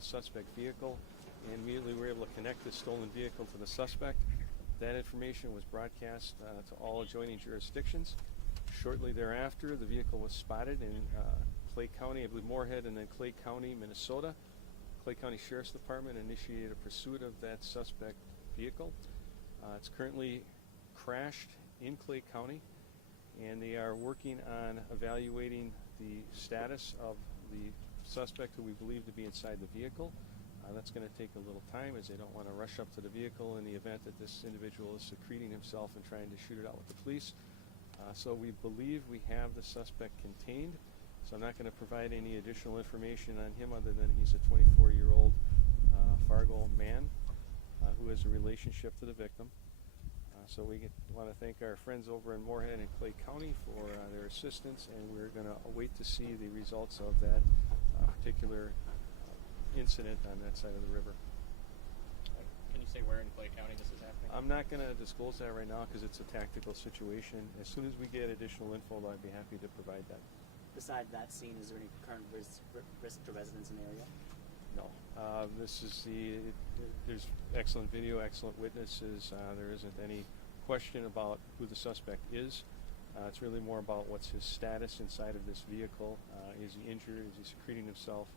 suspect vehicle, and immediately we were able to connect the stolen vehicle to the suspect. That information was broadcast to all adjoining jurisdictions. Shortly thereafter, the vehicle was spotted in Clay County, I believe Moorhead, and then Clay County, Minnesota. Clay County Sheriff's Department initiated a pursuit of that suspect vehicle. It's currently crashed in Clay County, and they are working on evaluating the status of the suspect who we believe to be inside the vehicle. That's going to take a little time, as they don't want to rush up to the vehicle in the event that this individual is secreting himself and trying to shoot it out with the police. So we believe we have the suspect contained. So I'm not going to provide any additional information on him other than he's a 24-year-old Fargo man who has a relationship to the victim. So we want to thank our friends over in Moorhead and Clay County for their assistance, and we're going to await to see the results of that particular incident on that side of the river. Can you say where in Clay County this is happening? I'm not going to disclose that right now because it's a tactical situation. As soon as we get additional info, I'd be happy to provide that. Besides that scene, is there any current risk to residents in the area? No. There's excellent video, excellent witnesses. There isn't any question about who the suspect is. It's really more about what's his status inside of this vehicle. Is he injured? Is he secreting himself?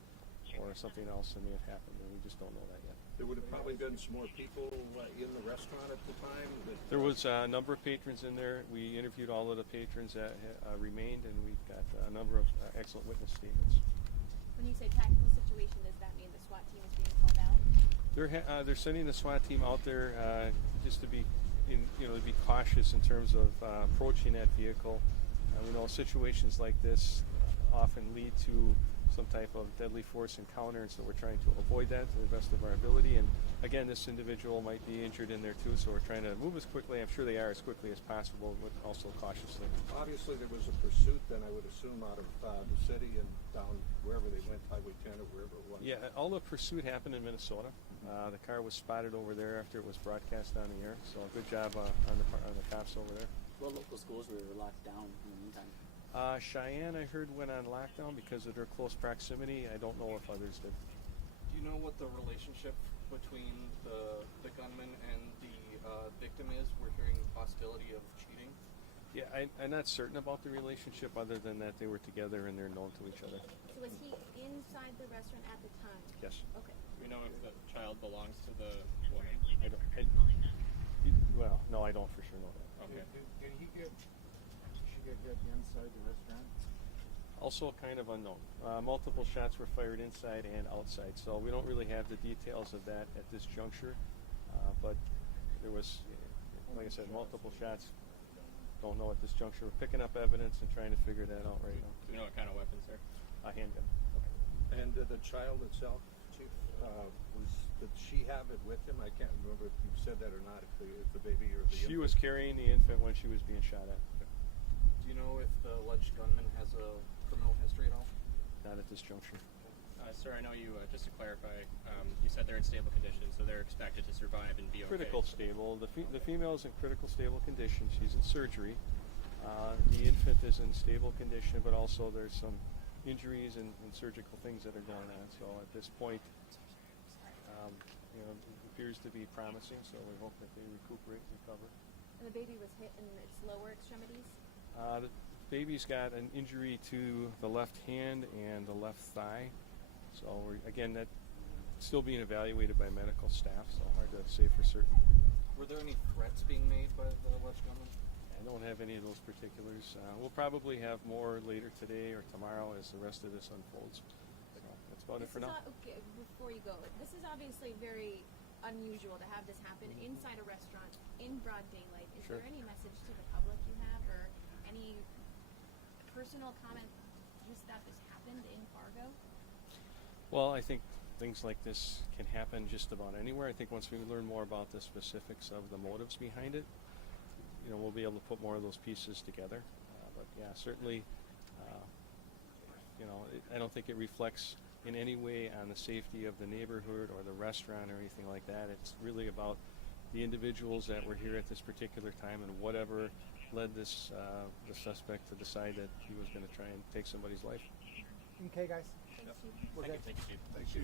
Or something else that may have happened, and we just don't know that yet. There would have probably been some more people in the restaurant at the time? There was a number of patrons in there. We interviewed all of the patrons that remained, and we've got a number of excellent witness statements. When you say tactical situation, does that mean the SWAT team is being called out? They're sending the SWAT team out there just to be, to be cautious in terms of approaching that vehicle. We know situations like this often lead to some type of deadly force encounter, and so we're trying to avoid that to the best of our ability. And again, this individual might be injured in there too, so we're trying to move as quickly, I'm sure they are, as quickly as possible, but also cautiously. Obviously there was a pursuit then, I would assume, out of the city and down wherever they went, Highway 10 or wherever it was. Yeah, all the pursuit happened in Minnesota. The car was spotted over there after it was broadcast on the air, so good job on the cops over there. What local schools were locked down in the meantime? Cheyenne, I heard, went on lockdown because of their close proximity. I don't know if others did. Do you know what the relationship between the gunman and the victim is? We're hearing possibility of cheating. Yeah, I'm not certain about the relationship other than that they were together and they're known to each other. So was he inside the restaurant at the time? Yes. Okay. Do we know if the child belongs to the woman? Well, no, I don't for sure know that. Okay. Did she get hit inside the restaurant? Also kind of unknown. Multiple shots were fired inside and outside, so we don't really have the details of that at this juncture. But there was, like I said, multiple shots. Don't know at this juncture. We're picking up evidence and trying to figure that out right now. Do we know what kind of weapons there? A handgun. Okay. And the child itself, Chief, did she have it with him? I can't remember if you said that or not, if the baby or the She infant. was carrying the infant when she was being shot at. Do you know if the alleged gunman has a criminal history at all? Not at this juncture. Sir, I know you, just to clarify, you said they're in stable condition, so they're expected to survive and be okay. Critical stable. The female is in critical stable condition. She's in surgery. The infant is in stable condition, but also there's some injuries and surgical things that are going on. So at this point, it appears to be promising. So we hope that they recuperate and recover. And the baby was hit in its lower extremities? The baby's got an injury to the left hand and the left thigh. So again, that's still being evaluated by medical staff, so hard to say for certain. Were there any threats being made by the alleged gunman? I don't have any of those particulars. We'll probably have more later today or tomorrow as the rest of this unfolds. So that's about it for now. Okay, before you go, this is obviously very unusual to have this happen inside a restaurant in broad daylight. Is Sure. there any message to the public you have, or any personal comment just that this happened in Fargo? Well, I think things like this can happen just about anywhere. I think once we learn more about the specifics of the motives behind it, we'll be able to put more of those pieces together. But yeah, certainly, I don't think it reflects in any way on the safety of the neighborhood or the restaurant or anything like that. It's really about the individuals that were here at this particular time and whatever led the suspect to decide that he was going to try and take somebody's life. Okay, guys. Thanks, Chief. We're good. Thank you, Chief. Thank you.